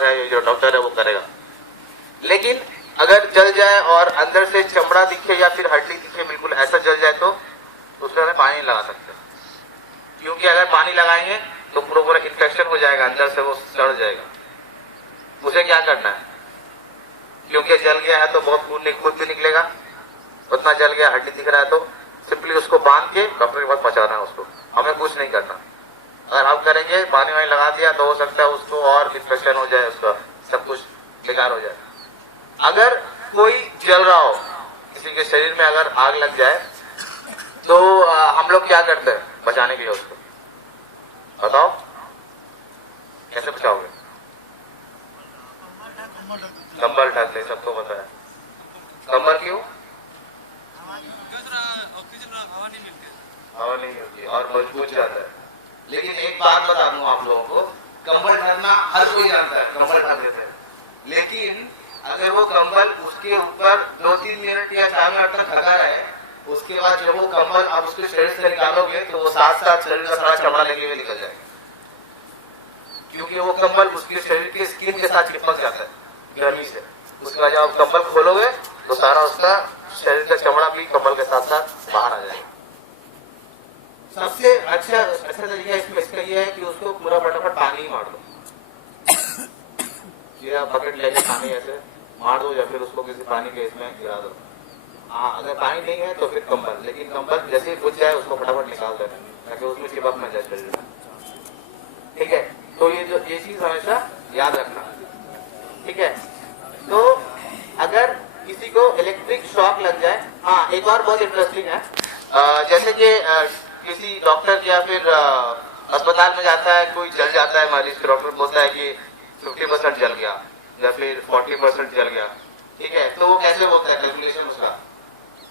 है, ये जो डॉक्टर है वो करेगा। लेकिन अगर जल जाए और अंदर से चमड़ा दिखे या फिर हड्डी दिखे बिल्कुल ऐसा जल जाए तो उसमें हमें पानी नहीं लगा सकते, क्योंकि अगर पानी लगाएंगे तो पूरा इन्फेक्शन हो जाएगा, अंदर से वो सड़ जाएगा। उसे क्या करना है, क्योंकि जल गया है तो बहुत खून भी निकलेगा, उतना जल गया, हड्डी दिख रहा है, तो सिंपली उसको बांध के डॉक्टर के पास पहुंचाना है उसको, हमें कुछ नहीं करना। अगर हम करेंगे, पानी वानी लगा दिया तो हो सकता है उसको और इन्फेक्शन हो जाए, उसका सब कुछ बेकार हो जाए। अगर कोई जल रहा हो, किसी के शरीर में अगर आग लग जाए तो हम लोग क्या करते हैं बचाने के लिए उसको, बताओ कैसे बचाओगे? कंबल ढक ले, सबको पता है। कंबल क्यों? हवा नहीं मिलती और मजबूत जाता है। लेकिन एक बात बता दूं आप लोगों को, कंबल ढकना हर कोई जानता है, कंबल ढक देते हैं। लेकिन अगर वो कंबल उसके ऊपर 2-3 मिनट या 4 मिनट तक ढका रहे, उसके बाद जब वो कंबल आप उसके शरीर से निकालोगे तो वो साथ साथ शरीर का सारा चमड़ा लेके हुए निकल जाएगा, क्योंकि वो कंबल उसके शरीर के स्किन के साथ चिपक जाता है गर्मी से। उसके बाद जब आप कंबल खोलोगे तो सारा उसका शरीर का चमड़ा भी कंबल के साथ साथ बाहर आ जाएगा। सबसे अच्छा तरीका इसका ये है कि उसको पूरा फटाफट पानी ही मार दो, या बकेट लेके पानी ऐसे मार दो, या फिर उसको किसी पानी के इसमें गिरा दो। हाँ, अगर पानी नहीं है तो फिर कंबल, लेकिन कंबल जैसे ही बुझ जाए उसको फटाफट निकाल देना, ताकि उसमें चिपक न जाए शरीर में। ठीक है, तो ये चीज हमेशा याद रखना। ठीक है, तो अगर किसी को इलेक्ट्रिक शॉक लग जाए, हाँ एक और बहुत इंटरेस्टिंग है, जैसे कि किसी डॉक्टर या फिर अस्पताल में जाता है, कोई जल जाता है मरीज, डॉक्टर बोलता है कि 50% जल गया या फिर 40% जल गया। ठीक है, तो वो कैसे बोलता है कैलकुलेशन उसका,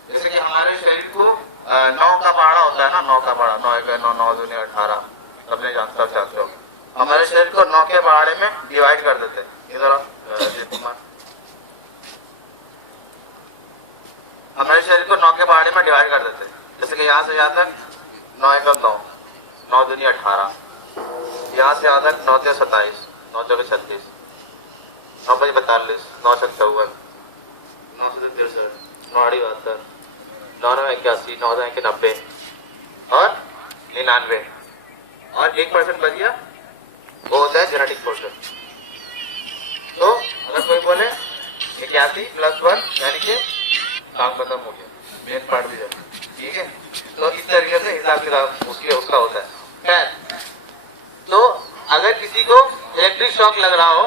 जैसे कि हमारे शरीर को 9 का पहाड़ा होता है ना, 9 का पहाड़ा, 9 1 9 9 2 18, सबने जानते हो। हमारे शरीर को 9 के पहाड़े में डिवाइड कर देते हैं। इधर हमारे शरीर को 9 के पहाड़े में डिवाइड कर देते हैं, जैसे कि यहाँ से यहाँ तक 9 1 9, 9 2 18, यहाँ से यहाँ तक 9 3 27, 9 4 36, 9 5 42, 9 6 54, 9 7 63, 9 8 72, 9 9 81, 9 9 90 और 99, और 1% बच गया, वो होता है जेनेटिक पोर्शन। तो अगर कोई बोले 81 + 1 यानी कि काम खत्म हो गया, मेन पार्ट भी जाए। ठीक है, तो इस तरीके से हिसाब किताब उसका होता है। खैर, तो अगर किसी को इलेक्ट्रिक शॉक लग रहा हो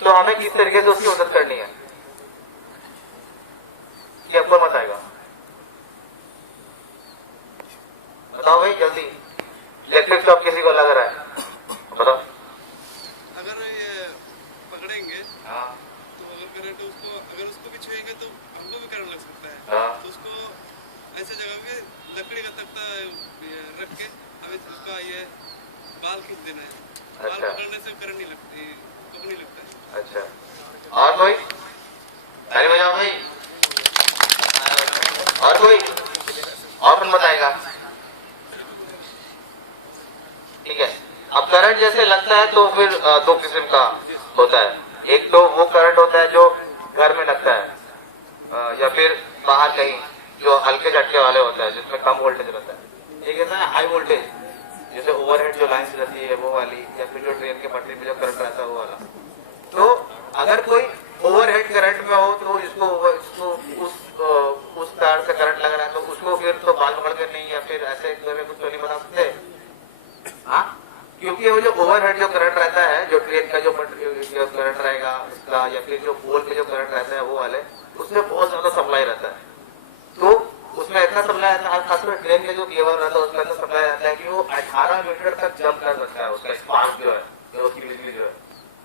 तो हमें किस तरीके से उसकी मदद करनी है, ये आपको मत आएगा, बताओ भाई जल्दी। इलेक्ट्रिक शॉक किसी को लग रहा है, बताओ। अगर ये पकड़ेंगे, हाँ, तो अगर उसको भी छुएंगे तो हमको भी करंट लग सकता है। हाँ, तो उसको ऐसे जगह पे लकड़ी का तख्ता रख के अभी उसका ये बाल खींच देना है। बाल अच्छा। पकड़ने से करंट नहीं लगती, तो नहीं लगता है। अच्छा, और कोई ताली बजाओ भाई, और कोई और कौन बताएगा? ठीक है, अब करंट जैसे लगता है तो फिर 2 किस्म का होता है। एक तो वो करंट होता है जो घर में लगता है, या फिर बाहर कहीं, जो हल्के झटके वाले होता है जिसमें कम वोल्टेज रहता है। एक ऐसा है हाई वोल्टेज, जैसे ओवरहेड जो लाइन रहती है वो वाली, या फिर जो ट्रेन के पटरी पे जो करंट रहता है वो वाला। तो अगर कोई ओवरहेड करंट में हो तो इसको उस तार से करंट लग रहा है तो उसको फिर तो बाल पकड़ के नहीं, या फिर ऐसे कुछ तो नहीं बता सकते। हाँ, क्योंकि वो जो ओवरहेड जो करंट रहता है, जो ट्रेन का जो करंट रहेगा उसका, या फिर जो पोल पे जो करंट रहता है वो वाले, उसमें बहुत ज्यादा सप्लाई रहता है। तो उसमें इतना सप्लाई रहता है, खासकर ट्रेन के जो केबल रहता है उसमें इतना सप्लाई रहता है कि वो 18 मीटर तक जंप कर सकता है, उसका स्पार्क जो है, जो उसकी बिजली जो है,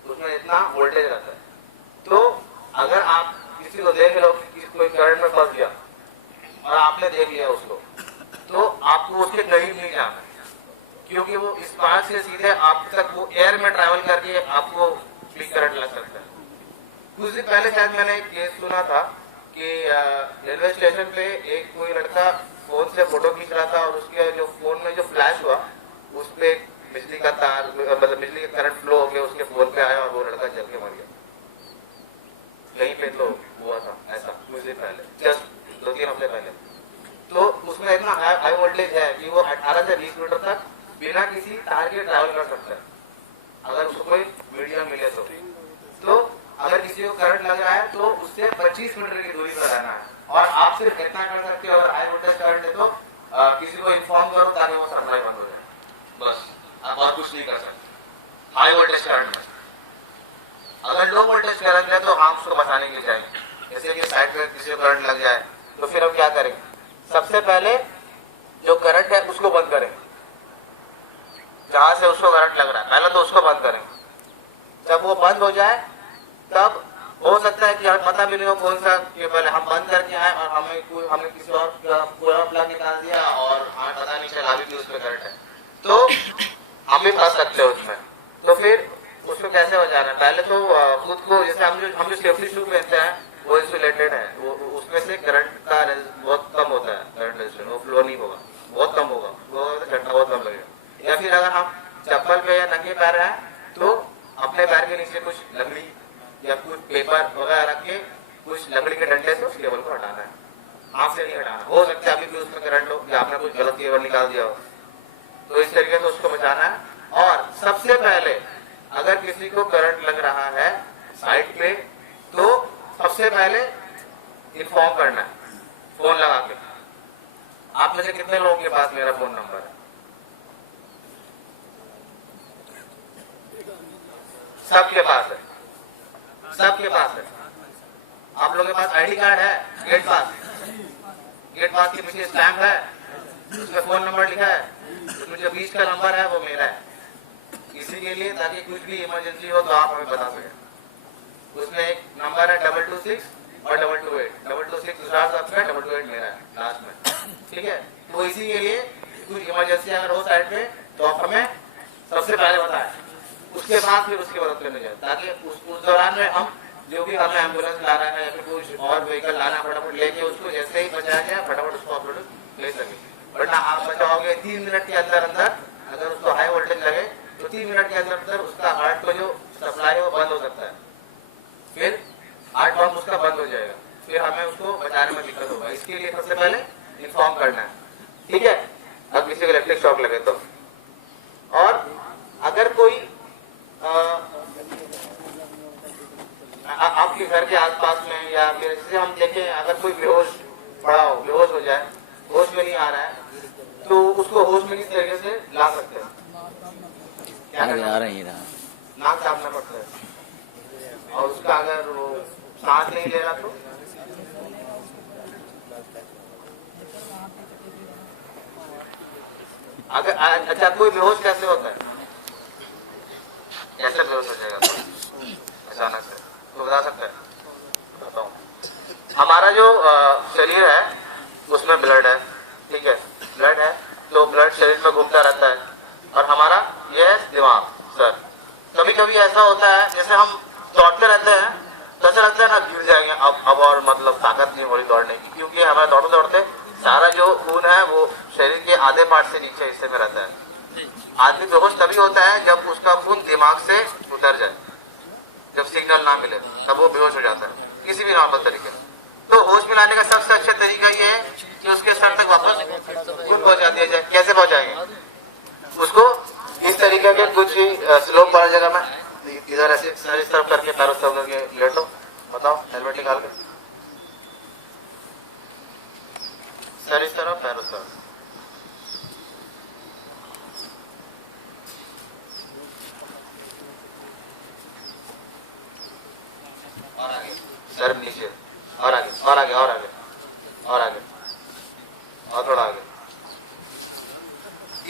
उसमें इतना वोल्टेज रहता है। तो अगर आप किसी को देख लो कि कोई करंट में फंस गया और आपने देख लिया उसको, तो आपको उसके करीब नहीं जाना, क्योंकि वो स्पार्क से सीधे आप तक वो एयर में ट्रैवल करके आपको भी करंट लग सकता है। कुछ दिन पहले शायद मैंने एक केस सुना था कि रेलवे स्टेशन पे कोई लड़का फोन से फोटो खींच रहा था और उसके जो फोन में जो फ्लैश हुआ उस पे बिजली का तार मतलब बिजली का करंट फ्लो हो गया उसके फोन पे आया और वो लड़का जल के मर गया। कहीं पे तो हुआ था ऐसा कुछ दिन पहले, जस्ट 2-3 हफ्ते पहले। तो उसमें इतना हाई वोल्टेज है कि वो 18 से 20 मीटर तक बिना किसी तार के ट्रैवल कर सकता है, अगर उसको कोई मीडियम मिले तो अगर किसी को करंट लग रहा है तो उससे 25 मीटर की दूरी पर रहना है। और आप सिर्फ इतना कर सकते हो, अगर हाई वोल्टेज करंट है तो किसी को इन्फॉर्म करो ताकि वो सप्लाई बंद हो जाए, बस। आप और कुछ नहीं कर सकते हाई वोल्टेज करंट में। अगर लो वोल्टेज करंट है तो हम उसको बचाने के लिए जाएंगे। जैसे कि साइड में किसी को करंट लग जाए तो फिर हम क्या करेंगे, सबसे पहले जो करंट है उसको बंद करेंगे, जहां से उसको करंट लग रहा है पहले तो उसको बंद करेंगे। जब वो बंद हो जाए तब हो सकता है कि हमें पता भी नहीं हो कौन सा, कि पहले हम बंद करके आए और हमें किसी और कोई और प्लग निकाल दिया और हमें पता नहीं चला अभी भी उसमें करंट है, तो हम भी फंस सकते हैं उसमें। तो फिर उसको कैसे बचाना है, पहले तो खुद को, जैसे हम जो सेफ्टी शू पहनते हैं वो इंसुलेटेड है, वो उसमें से करंट का बहुत कम होता है, करंट रेजिस्टेंस वो फ्लो नहीं होगा, बहुत कम होगा, वो झटका बहुत कम लगेगा। या फिर अगर हम चप्पल पे या नंगे पैर हैं तो अपने पैर के नीचे कुछ लकड़ी या कुछ पेपर वगैरह रख के कुछ लकड़ी के डंडे से उस केबल को हटाना है, हाथ से नहीं हटाना। हो सकता है अभी भी उसमें करंट हो या आपने कुछ गलत केबल निकाल दिया हो, तो इस तरीके से उसको बचाना है। और सबसे पहले अगर किसी को करंट लग रहा है साइड पे तो सबसे पहले इन्फॉर्म करना है, फोन लगा के। आप में से कितने लोगों के पास मेरा फोन नंबर है? सबके पास है, सबके पास है। आप लोगों के पास आईडी कार्ड है, गेट पास के पीछे स्टैम्प है, उसमें फोन नंबर लिखा है, उसमें जो 20 का नंबर है वो मेरा है, इसी के लिए ताकि कुछ भी इमरजेंसी हो तो आप हमें बता सकें। उसमें एक नंबर है 226 और 228, 226 दूसरा आपका, 228 मेरा है लास्ट में, ठीक है। तो इसी के लिए कुछ इमरजेंसी अगर हो साइड पे तो आप हमें सबसे पहले बताएं, उसके बाद फिर उसकी मदद करने जाए, ताकि उस दौरान में हम जो भी हमें एम्बुलेंस लाना है या फिर कुछ और व्हीकल लाना, फटाफट लेके उसको जैसे ही बचाया जाए फटाफट उसको हॉस्पिटल ले सके। वरना आप बचाओगे 3 मिनट के अंदर अंदर, अगर उसको हाई वोल्टेज लगे तो 3 मिनट के अंदर अंदर उसका हार्ट को जो सप्लाई है वो बंद हो सकता है, फिर हार्ट पंप उसका बंद हो जाएगा, फिर हमें उसको बचाने में दिक्कत होगा। इसके लिए सबसे पहले इन्फॉर्म करना है, ठीक है। अब किसी को इलेक्ट्रिक शॉक लगे तो, और अगर कोई आपके घर के आसपास में या फिर जैसे हम देखें अगर कोई बेहोश पड़ा हो, बेहोश हो जाए, होश में नहीं आ रहा है, तो उसको होश में किस तरीके से ला सकते हैं? क्या करना है? नाक दाबना पड़ता है, और उसका अगर वो सांस नहीं ले रहा तो अगर अच्छा कोई बेहोश कैसे होता है, कैसे बेहोश हो जाएगा अचानक से, तो बता सकते हैं? बताओ। हमारा जो शरीर है उसमें ब्लड है, ठीक है, ब्लड है तो ब्लड शरीर में घूमता रहता है, और हमारा ये है दिमाग, सर। कभी कभी ऐसा होता है जैसे हम दौड़ते रहते हैं तो ऐसा लगता है ना गिर जाएंगे, अब और मतलब ताकत नहीं हो रही दौड़ने की, क्योंकि हमें दौड़ते दौड़ते सारा जो खून है वो शरीर के आधे पार्ट से नीचे हिस्से में रहता है। आदमी बेहोश तभी होता है जब उसका खून दिमाग से उतर जाए, जब सिग्नल ना मिले तब वो बेहोश हो जाता है, किसी भी नॉर्मल तरीके से। तो होश में लाने का सबसे अच्छा तरीका ये है कि उसके सर तक वापस खून पहुंचा दिया जाए। कैसे पहुंचाएंगे उसको? इस तरीके के कुछ स्लोप वाली जगह में इधर ऐसे सर इस तरफ करके पैरों सब करके लेटो, बताओ, हेलमेट निकाल के सर इस तरफ पैरों उस तरफ, और आगे सर नीचे, और आगे और आगे और आगे और आगे और थोड़ा आगे।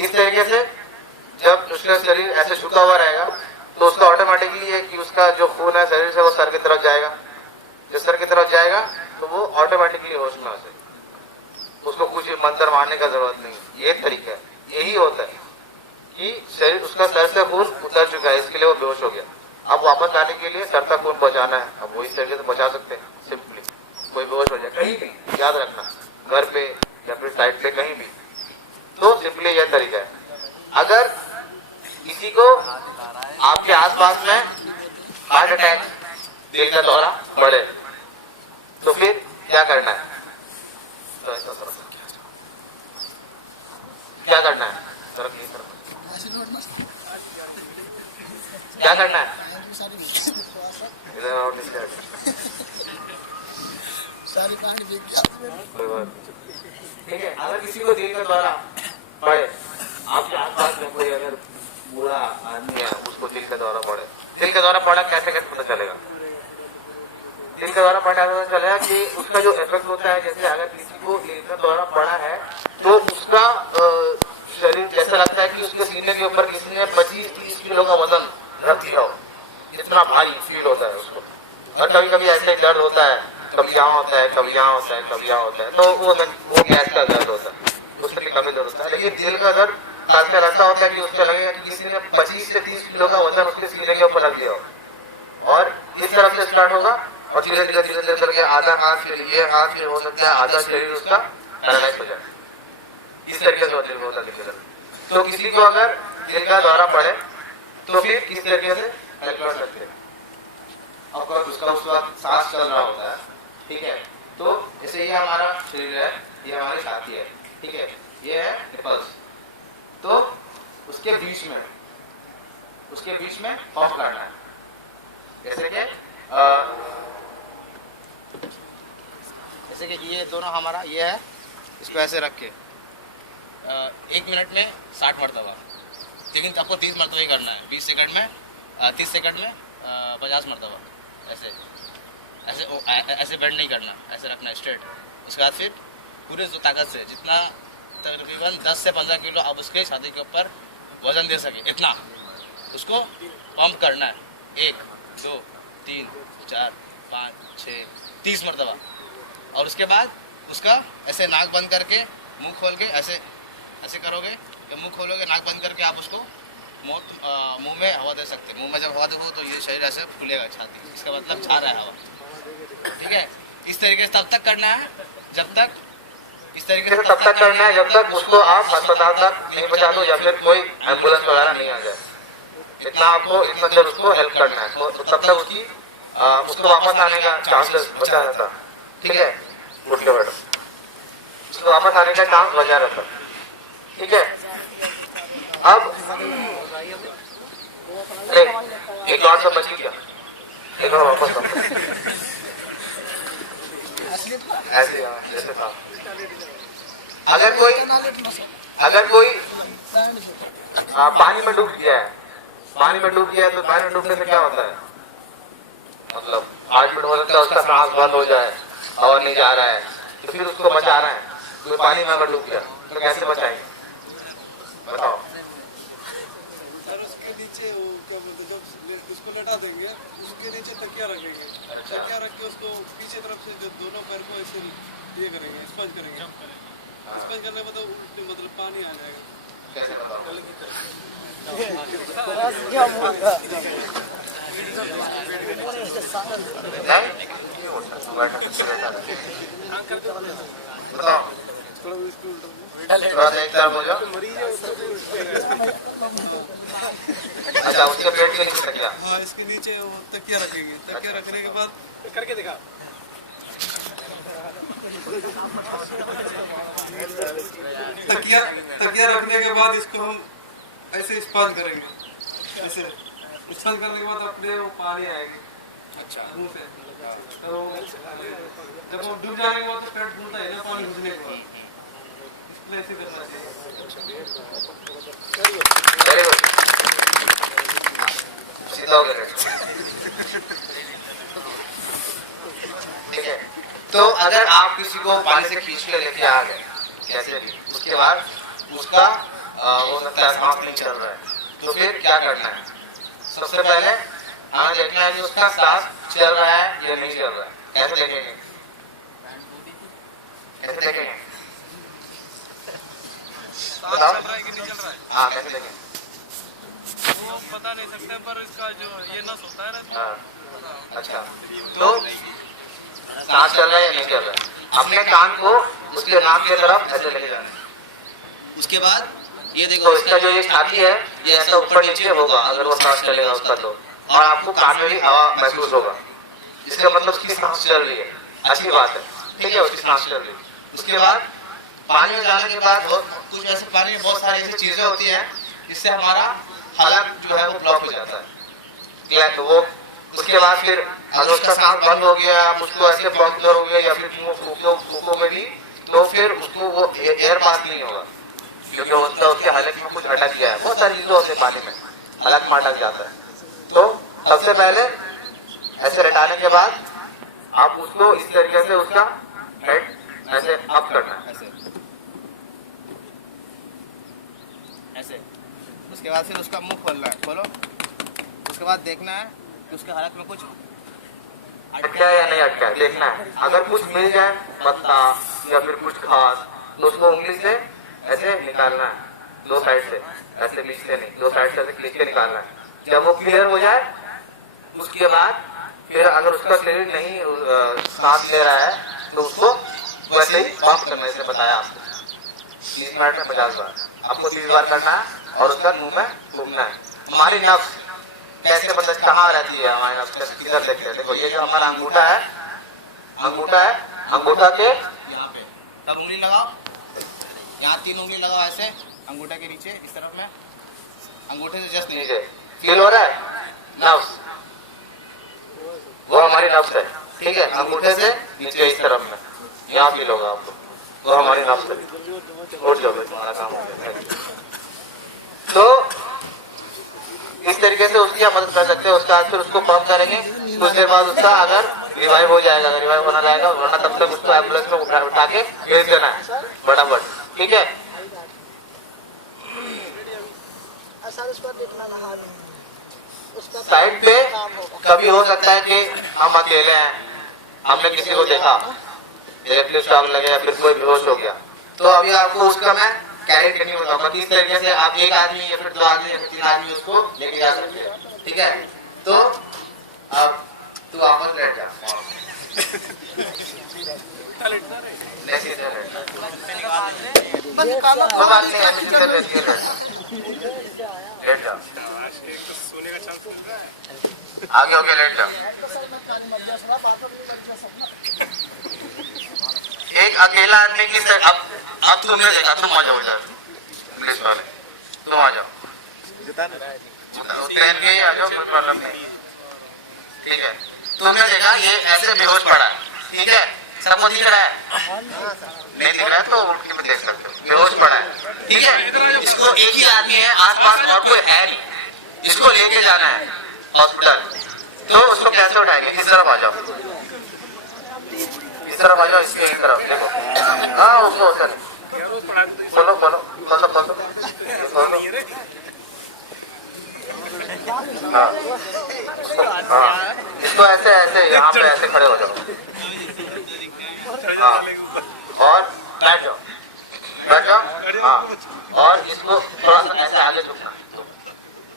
इस तरीके से जब उसका शरीर ऐसे झुका हुआ रहेगा तो उसका ऑटोमेटिकली है कि उसका जो खून है शरीर से वो सर की तरफ जाएगा, जो सर की तरफ जाएगा तो वो ऑटोमेटिकली होश में आ जाएगा, उसको कुछ मंत्र मारने का जरूरत नहीं। ये तरीका है, यही होता है कि शरीर उसका सर से खून उतर चुका है, इसके लिए वो बेहोश हो गया। अब वापस आने के लिए सर तक खून पहुंचाना है, अब वो इस तरीके से पहुंचा सकते हैं सिंपली। कोई बेहोश हो जाए कहीं भी, याद रखना, घर पे या फिर साइड पे कहीं भी, तो सिंपली यह तरीका है। अगर किसी को आपके आसपास में हार्ट अटैक, दिल का दौरा बढ़े, तो फिर क्या करना है? तो ऐसा करो, क्या करना है? क्या करना है? इधर और नीचे हटो। ठीक है, अगर किसी को दिल का दौरा पड़े, आपके आसपास में कोई अगर बूढ़ा आदमी है, उसको दिल का दौरा पड़े, दिल का दौरा पड़ा कैसे कैसे पता चलेगा? दिल का दौरा पड़ा पता चलेगा कि उसका जो इफेक्ट होता है, जैसे अगर किसी को दिल का दौरा पड़ा है तो उसका शरीर जैसा लगता है कि उसके सीने के ऊपर किसी ने 25-30 किलो का वजन रख दिया हो, इतना भारी फील होता है उसको। और कभी कभी ऐसे ही दर्द होता है, कभी यहाँ होता है, कभी यहाँ होता है, कभी यहाँ होता है, तो वो गैस का दर्द होता है, उससे भी कमी दर्द होता है। लेकिन दिल का दर्द खासकर ऐसा होता है कि उसको लगेगा कि किसी ने 25 से 30 किलो का वजन उसके सीने के ऊपर रख दिया हो। और इस तरफ से स्टार्ट होगा और धीरे धीरे धीरे धीरे करके आधा हाथ, फिर ये हाथ, फिर हो सकता है आधा शरीर उसका पैरालाइज हो जाए। इस तरीके से दिल होता है। तो किसी को अगर दिल का दौरा पड़े तो फिर किस तरीके से हेल्प कर सकते हैं? ऑफकोर्स उसका उस वक्त सांस चल रहा होता है, ठीक है, तो जैसे ये हमारा शरीर है, ये हमारी छाती है, ठीक है, ये है निपल्स, तो उसके बीच में पंप करना है। जैसे कि ये दोनों हमारा ये है, इसको ऐसे रख के 1 मिनट में 60 मरतबा, लेकिन आपको 30 मरतबा ही करना है। 20 सेकंड में 30 सेकंड में 50 मरतबा, ऐसे ऐसे ऐसे बेंड नहीं करना, ऐसे रखना स्ट्रेट। उसके बाद फिर पूरे ताकत से जितना तकरीबन 10 से 15 किलो आप उसके छाती के ऊपर वजन दे सके, इतना उसको पंप करना है। 1 2 3 4 5 6 30 मरतबा। और उसके बाद उसका ऐसे नाक बंद करके मुंह खोल के ऐसे ऐसे करोगे, मुंह खोलोगे, नाक बंद करके आप उसको मुंह में हवा दे सकते हैं। मुंह में जब हवा दो तो ये शरीर ऐसे फूलेगा, छाती, इसका मतलब जा रहा है हवा, ठीक है। इस तरीके से तब तक करना है जब तक, इस तरीके से तब तक करना है जब तक उसको आप अस्पताल तक नहीं पहुंचा दो या फिर कोई एम्बुलेंस वगैरह नहीं आ जाए। इतना आपको इतना देर उसको हेल्प करना है, तो तब तक उसको वापस आने का चांसेस बचा रहता, ठीक है। उठ के बैठो, उसको वापस आने का चांस बचा रहता, ठीक है। अब एक और सब बची क्या, एक और वापस ऐसे जैसे था। अगर कोई पानी में डूब गया है, तो पानी में डूबने से क्या होता है? मतलब आज मिनट हो सकता है उसका सांस बंद हो जाए, हवा नहीं जा रहा है, तो फिर उसको बचा रहा है। कोई पानी में अगर डूब गया तो कैसे बचाएंगे, बताओ? और उसके नीचे वो क्या बोलते हैं, जब उसको लटा देंगे उसके नीचे तकिया रखेंगे। तकिया रख के उसको पीछे तरफ से जो दोनों पैर को ऐसे ये करेंगे, स्पंज करेंगे। स्पंज करने के बाद मतलब पानी आ जाएगा। कैसे बताओ? बताओ, थोड़ा एक तरफ हो जाओ। अच्छा, उसके पेट के नीचे तकिया। हाँ, इसके नीचे वो तकिया रखेंगे। तकिया रखने के बाद करके दिखा, तकिया रखने के बाद इसको हम ऐसे स्पंज करेंगे। ऐसे स्पंज करने के बाद अपने वो पानी आएगी, अच्छा, मुंह से। तो जब वो डूब जाने के बाद तो पेट फूलता है ना पानी घुसने के बाद, इसलिए ऐसे करना चाहिए। वेरी गुड, सीधा हो गया, ठीक है। तो अगर आप किसी को पानी से खींच के लेके आ गए, कैसे भी, उसके बाद उसका वो लगता है सांस नहीं चल रहा है, तो फिर क्या करना है? सबसे पहले हमें देखना है कि उसका सांस चल रहा है या नहीं चल रहा है। कैसे देखेंगे? कैसे देखेंगे? बताओ। चल रहा है कि नहीं चल रहा है? हाँ, कैसे देखेंगे? वो बता नहीं सकते, पर इसका जो ये नस होता है ना, हाँ, अच्छा, तो सांस चल रहा है या नहीं चल रहा है, अपने कान को उसके नाक की तरफ ऐसे लेके जाना है। उसके बाद ये देखो तो इसका जो ये छाती है ये ऐसा ऊपर नीचे होगा अगर वो सांस चलेगा उसका तो, और आपको कान में भी हवा महसूस होगा। इसका मतलब उसकी सांस चल रही है, अच्छी बात है, ठीक है, उसकी सांस चल रही है। उसके बाद पानी में जाने के बाद कुछ ऐसे पानी में बहुत सारी ऐसी चीजें होती हैं जिससे हमारा हलक जो है वो ब्लॉक हो जाता है। तो वो उसके बाद फिर अगर उसका सांस बंद हो गया, आप उसको ऐसे पंप करोगे या फिर फूको में भी, तो फिर उसको वो एयर पास नहीं होगा क्योंकि उसके हलक में कुछ अटक गया है। बहुत सारी चीजें होती है पानी में, हलक में अटक जाता है। तो सबसे पहले ऐसे रटाने के बाद आप उसको इस तरीके से उसका हेड ऐसे अप करना है, ऐसे। उसके बाद फिर उसका मुंह खोलना है, खोलो। उसके बाद देखना है कि उसके हलक में कुछ अटका है या नहीं अटका है, देखना है। अगर कुछ मिल जाए पत्ता या फिर कुछ घास तो उसको उंगली से ऐसे निकालना है, दो साइड से, ऐसे बीच से नहीं, दो साइड से ऐसे खींच के निकालना है। जब वो क्लियर हो जाए उसके बाद फिर अगर उसका शरीर नहीं सांस ले रहा है तो उसको वैसे ही पंप करना, जैसे बताया आपको 30 मिनट में 50 बार, आपको 30 बार करना है और उसका मुंह में घूमना है। हमारी नब्ज कैसे मतलब कहाँ रहती है, हमारी नब्ज किधर देखते हैं, देखो ये जो हमारा अंगूठा है, अंगूठा के यहाँ पे, तब उंगली लगाओ, यहाँ 3 उंगली लगाओ ऐसे अंगूठे के नीचे इस तरफ में, अंगूठे से जस्ट नीचे फील हो रहा है नब्ज, वो हमारी नब्ज है, ठीक है। अंगूठे से नीचे इस तरफ में यहाँ फील होगा आपको, वो हमारी नब्ज है। उठ जाओ, तुम्हारा काम हो गया। तो इस तरीके से उसकी आप मदद कर सकते हैं। उसके बाद फिर उसको पंप करेंगे, कुछ देर बाद उसका अगर रिवाइव हो जाएगा, अगर रिवाइव होना रहेगा, वरना तब तक उसको एम्बुलेंस में उठा के भेज देना है फटाफट, ठीक है। साइड पे कभी हो सकता है कि हम अकेले हैं, हमने किसी को देखा, इलेक्ट्रिक शॉक लगे या फिर कोई बेहोश हो गया, तो अभी आपको उसका मैं कैरी टेक्निक बताऊंगा किस तरीके से आप एक आदमी या फिर 2 आदमी या फिर 3 आदमी उसको लेके जा सकते हैं, ठीक है। तो अब तू वापस लेट जा, लेट जा, आगे हो गया, लेट जा। एक अकेला आदमी की अब तुमने देखा, तुम आ जाओ इधर, इंग्लिश वाले तुम आ जाओ, पहन के ही आ जाओ, कोई प्रॉब्लम नहीं, ठीक है। तुमने देखा ये ऐसे बेहोश पड़ा है, ठीक है, सबको दिख रहा है, नहीं दिख रहा है तो उठ के भी देख सकते हो, बेहोश पड़ा है, ठीक है। इसको एक ही आदमी है, आसपास और कोई है नहीं, इसको लेके जाना है हॉस्पिटल, तो उसको कैसे उठाएंगे, इस तरफ आ जाओ, इस तरफ आ जाओ, इसके इस तरफ देखो, हाँ उसको उधर खोलो खोलो खोलो खोलो खोलो, हाँ हाँ, इसको ऐसे ऐसे यहाँ पे ऐसे खड़े हो जाओ, हाँ, और बैठ जाओ, बैठ जाओ, हाँ, और इसको थोड़ा सा ऐसे आगे झुकना,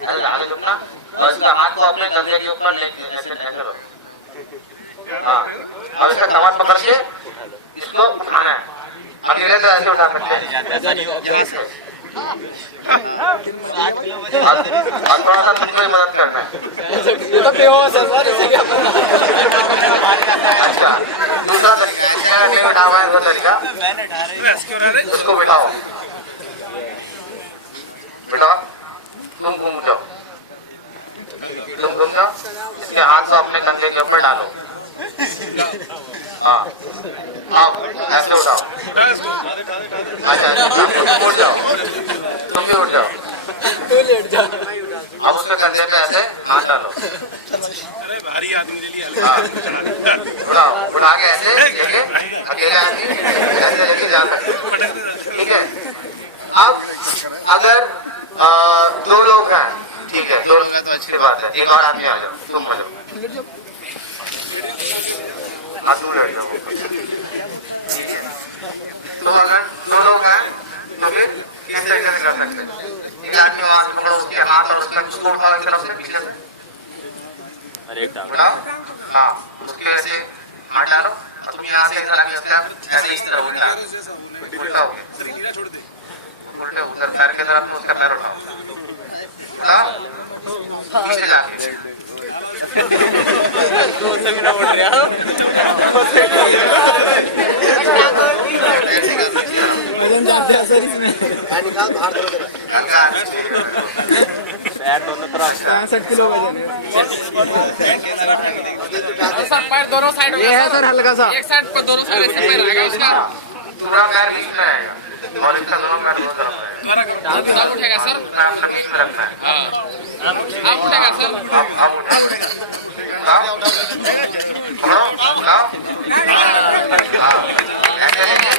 ऐसे आगे झुकना, और इसका हाथ को अपने कंधे के ऊपर लेके ऐसे ऐसे रखो, हाँ, और इसका कमर पकड़ के इसको उठाना है, अकेले तो ऐसे उठा सकते हैं, और थोड़ा सा तुमको ही मदद करना है। अच्छा, दूसरा तरीका बैठा हुआ है, वो तरीका, उसको बिठाओ, बिठाओ, तुम घूम जाओ, तुम घूम जाओ, इसके हाथ को अपने कंधे के ऊपर डालो, हाँ, आप ऐसे उठाओ, अच्छा, तुम उठ जाओ, तुम भी उठ जाओ, अब उसके कंधे पे ऐसे हाथ डालो, हाँ, उठाओ, उठा के ऐसे लेके अकेले आदमी ऐसे लेके जा सकते, ठीक है। अब अगर 2 लोग हैं, ठीक है, 2 लोग हैं तो अच्छी बात है, एक और आदमी आ जाओ, तुम आ जाओ, हाँ तू लेट जाओ, तो अगर 2 लोग हैं तो फिर किस तरीके से कर सकते हैं, एक आदमी हाथ पकड़ो, उसके हाथ और उसका उसको उठाओ एक तरफ से, पीछे से उठाओ, हाँ, उसके ऐसे हाथ डालो, और तुम यहाँ से इधर आगे ऐसे इस तरह उल्टा हो गया, उल्टे उधर पैर की तरफ में उसका पैर उठाओ, उठाओ पीछे जाके वजन जाते हैं सर इसमें। दोनों तरफ 65 किलो वजन है सर। पैर दोनों साइड ये है सर हल्का सा। एक साइड पर दोनों साइड ऐसे पैर रहेगा उसका। पूरा पैर बीच में रहेगा और इसका दोनों पैर दोनों तरफ रहेगा। आप उठेगा सर। आपका बीच में रखना है। आप उठेगा सर। आप उठाओ, उठाओ, उठाओ, हाँ ऐसे लेके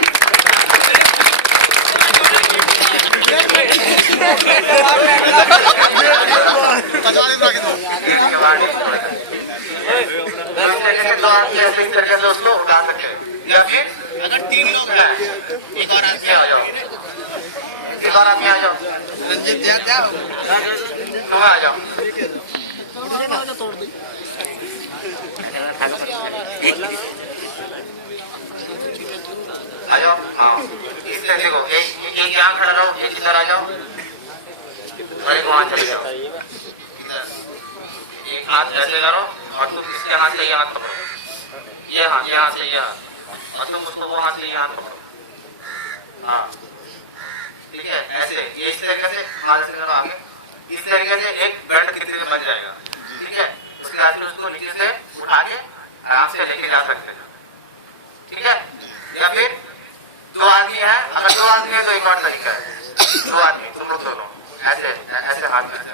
इस तरीके से उसको उठा सकते हैं। या फिर अगर 3 लोग हैं, एक और आदमी आ जाओ, एक और आदमी आ जाओ, रंजित तुम आ जाओ। आ जाओ, हाँ इस तरीके को एक यहाँ खड़ा रहो, एक इधर आ जाओ और एक वहाँ चले जाओ। एक हाथ ऐसे करो और तुम इसके हाथ से ये हाथ पकड़ो, ये हाथ से ये हाथ, और तुम उसको वो हाथ से ये हाथ पकड़ो। हाँ ठीक है, ऐसे ये इस तरीके से हाथ से करो आगे। इस तरीके से एक बेल्ट की तरह बन जाएगा। ठीक है, उसके बाद फिर उसको नीचे से उठा के आराम से लेके जा सकते हैं। ठीक है, या फिर 2 आदमी है, अगर 2 आदमी है तो एक और तरीका है। 2 आदमी तुम लोग दोनों ऐसे ऐसे हाथ करो, ऐसे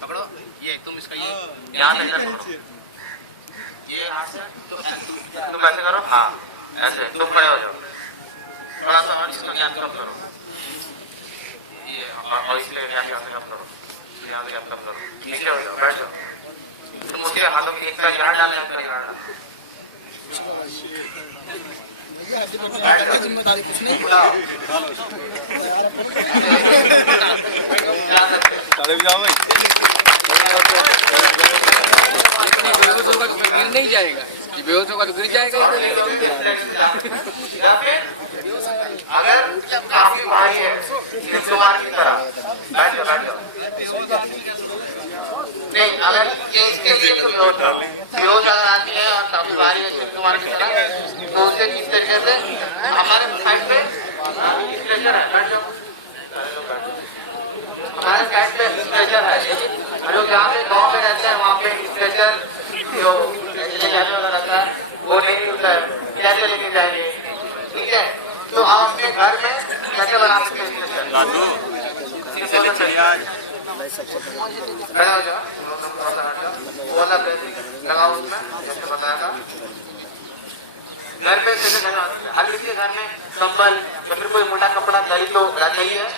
पकड़ो ये तुम इसका ये यहाँ से इधर पकड़ो, ये हाथ से तुम ऐसे करो, हाँ ऐसे तुम खड़े हो जाओ, थोड़ा सा और इसको ज्ञान कम करो, ये और इसलिए यहाँ से कम करो, यहाँ से कम करो, नीचे हो जाओ, बैठ जाओ। तुम उसके हाथों में एक पैर यहाँ डालना, एक पैर यहाँ डालना, जिम्मेदारी कुछ नहीं। उठाओ। जा सकते हो। बेहोश होगा तो गिर नहीं जाएगा। ये बेहोश होगा तो गिर जाएगा। या फिर अगर काफी भारी है कुमार की तरह बैठ जाओ, बैठ जाओ। नहीं, अगर इसके लिए तो बेहोश अगर आदमी है और काफी भारी है कुमार की तरह, तो उसे इस तरीके से हमारे साइड पे स्ट्रेचर है, बैठ जाओ। हमारे साइड पे स्ट्रेचर है, जो जहाँ पे गाँव में रहते हैं वहाँ पे स्ट्रेचर जो रहता है वो नहीं मिलता है, कैसे लेके जाएंगे? ठीक है, तो आप अपने घर में कैसे बना सकते हैं स्ट्रेचर? खड़े हो जाओ, वो वाला बेसिक लगाओ उसमें, जैसे बताया था। घर पे कैसे बना सकते हैं? हर किसी के घर में कंबल या फिर कोई मोटा कपड़ा दरी तो रखा ही है,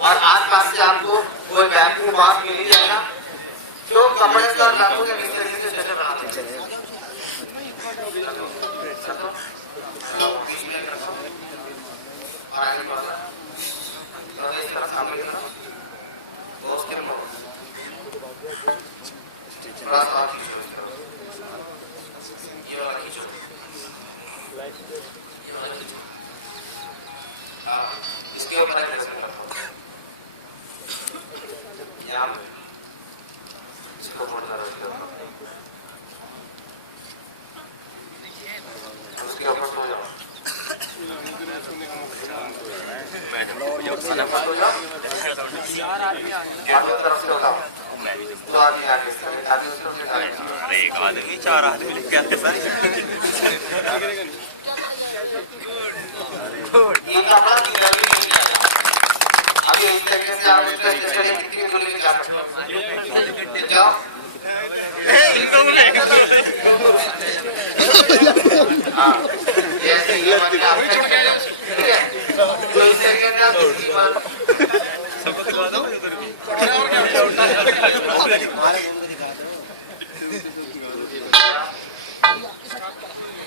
और आस-पास से आपको कोई बैम्बू बांस मिल ही जाएगा, तो कपड़े से और बैम्बू के इस तरीके से कैसे बना सकते हैं? और आगे बढ़ना, इस तरह सामने की तरफ, उसके मुंह थोड़ा सा खींचो, ये वाला खींचो, इसके ऊपर प्रेशर करो, यहाँ पे इसको फोल्ड करो, इसके ऊपर, उसके ऊपर सो जाओ, आगे तरफ से उठाओ, 2 आदमी आगे से, आगे उस तरफ से डालें। एक आदमी 4 आदमी लेके आते सर। ये कपड़ा की जरूरी नहीं है। अभी इस तरीके से आप इसका स्ट्रेचर कितनी दूर लेके जा सकते हो? जाओ। हाँ, जैसे ये वाली आप ठीक है, तो इस तरीके से आप दूसरी बार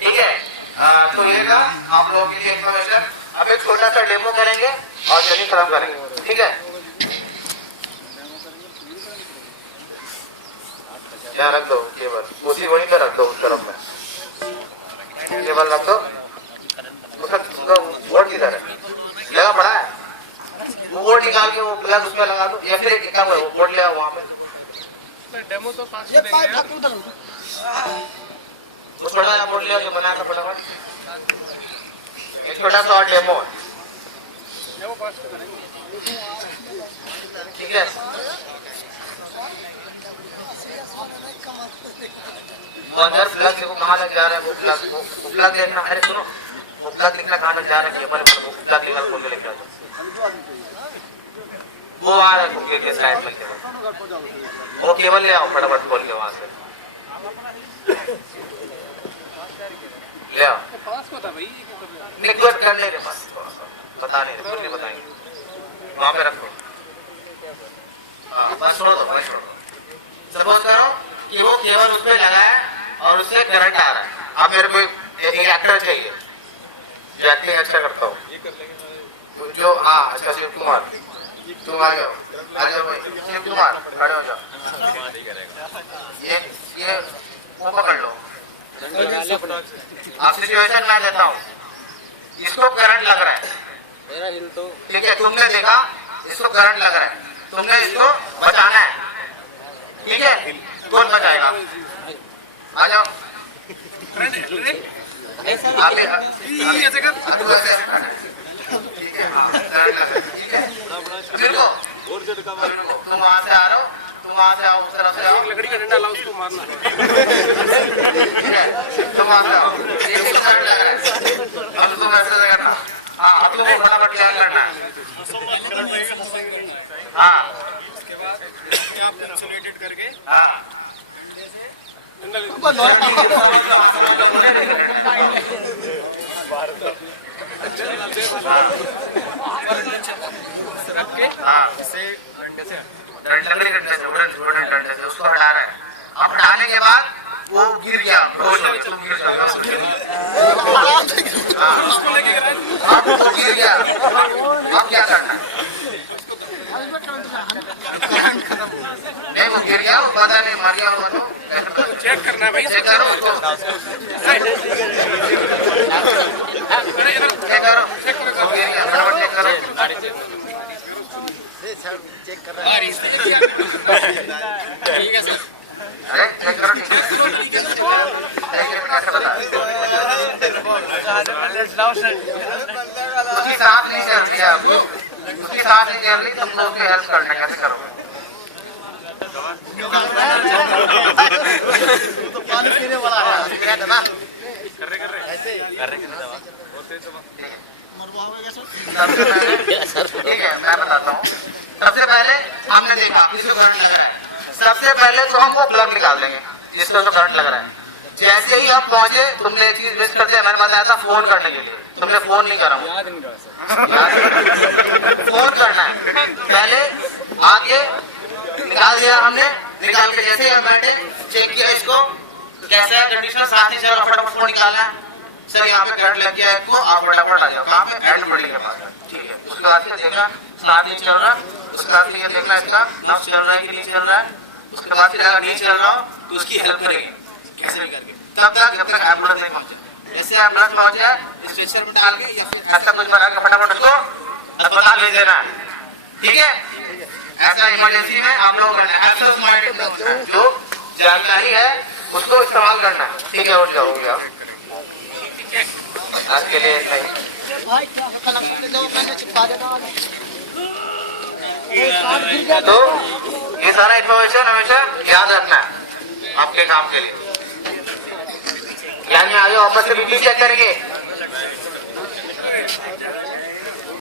ठीक है। तो ये था आप लोगों के लिए इन्फॉर्मेशन। अब एक छोटा सा डेमो करेंगे और जल्दी खत्म करेंगे, ठीक है? यहाँ रख दो केबल, उसी वहीं पे रख दो, उस तरफ में केबल रख दो, उसका बोर्ड किधर है? लगा पड़ा है, वो बोर्ड निकाल के वो प्लग उसमें लगा दो, या फिर एक काम करो वो बोर्ड ले आओ वहाँ पे, डेमो तो पास में देंगे। वो छोटा सा बोर्ड ले आओ जो बना था फटाफट, एक छोटा सा और डेमो है, डेमो पास में करेंगे। ठीक है। वो अंदर प्लग देखो कहाँ लग जा रहा है, वो प्लग देखना, अरे सुनो वो प्लग लिखना कहाँ लग जा रहा है, केबल वो प्लग निकाल खोल के लेके आओ, वो आ रहा है के साइड में केबल, वो केबल ले आओ फटाफट खोल के वहां से ले आओ। पास में था भाई, रिक्वेस्ट कर ले रहे पास, बता नहीं रहे, कुछ नहीं बताएंगे, वहां पे रखो। बस छोड़ दो, बस छोड़ दो। सपोज करो कि वो केबल उस पे लगा है और उससे करंट आ रहा है, अब मेरे को एक एक्टर चाहिए जो एक्टिंग अच्छा करता हो, जो हाँ अच्छा शिव कुमार, तुम आ जाओ भाई, शिव कुमार खड़े हो जाओ, ये वो पकड़ लो, आप सिचुएशन मैं लेता हूँ, इसको करंट लग रहा है, ठीक है, तुमने देखा इसको करंट लग रहा है, तुमने इसको बचाना है, ठीक है, कौन बचाएगा? आ जाओ तुम वहां से आ रहे हो, तुम वहां से आओ, उस तरफ से आओ, लकड़ी का डंडा लाओ उसको मारना। ठीक है, तुम वहां से आओ, इसको करंट लग रहा है, अब तुम ऐसे करना, हाँ अब तुमको फटाफट क्या करना है, हाँ करके हाँ उसको हटा रहा है, अब हटाने के बाद वो गिर गया, तुम गिर जाओ, अब वो गिर गया, अब क्या करना है? नहीं वो गिर गया, वो पता नहीं मर गया, वो तो चेक करना भाई, चेक करो उसको, चेक करो, वो गिर गया, फटाफट चेक करो, चेक कर रहा है ठीक है सर, अरे चेक करो, ठीक है, कैसे बता, उसकी सांस नहीं चल रही है, उसकी सांस नहीं चल रही, तुम लोग उसकी हेल्प करना कैसे करोगे? तो पानी पीने वाला है ना, ठीक है मैं बताता हूँ, सबसे पहले हमने देखा किसी को करंट लग रहा है, सबसे पहले तो हम वो प्लग निकाल देंगे जिसको तो करंट लग रहा है, जैसे ही आप पहुंचे तुमने एक चीज मिस कर दिया, मैंने बताया था फोन करने के लिए, तुमने फोन नहीं करा, याद नहीं रहा सर। फोन करना है, पहले आके निकाल दिया हमने, निकाल के जैसे ही हम बैठे चेक किया इसको कैसा है कंडीशन, साथ ही चलो फटाफट फोन निकालना है, सर यहाँ पे करंट लग गया है को आप फटाफट आ जाओ, कहाँ पे एंड पड़ी के पास, ठीक है, उसके बाद से देखा साथ नहीं चल रहा, उसके बाद से ये देखना इसका नब्ज चल रहा है कि नहीं चल रहा है, उसके बाद फिर अगर नहीं चल रहा हो तो उसकी हेल्प करेगी कैसे भी करके, तब तक जब तक एम्बुलेंस नहीं पहुंचे, जैसे एम्बुलेंस पहुंच जाए स्ट्रेचर में डाल के या फिर ऐसा कुछ बना के फटाफट उसको अस्पताल भेज देना है, ठीक है, ऐसा इमरजेंसी में आप लोग जो जानकारी है उसको इस्तेमाल करना है, ठीक है, उठ जाओगे आप आज के लिए नहीं, तो ये सारा इंफॉर्मेशन हमेशा याद रखना है आपके काम के लिए, लाइन में आ जाओ, वापस से बीपी चेक करेंगे,